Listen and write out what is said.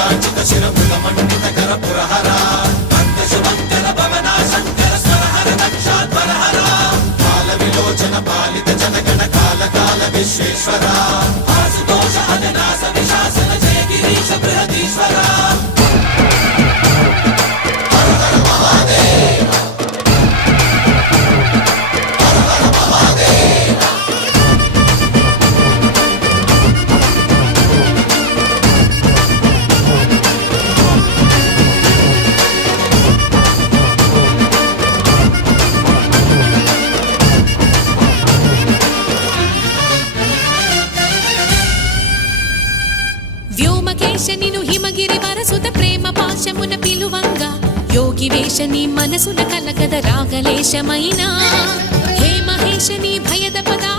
కాంచిత శిరముల మండిత కర పురహర భక్త శుభంకర భవనా శంకర స్వరహర దక్షాధ్వరహర కాల విలోచన పాలిత జనగణ కాల కాల విశ్వేశ్వర ఆశుతోష అజనాశ విశాసన జయ గిరీశ బృహదీశ్వర వ్యోమకేశనిను హిమగిరి వరసుత ప్రేమ పాశమున పిలువంగా యోగి వేషని మనసున కలకద రాగలేశమైనా హే మహేశని భయద పదా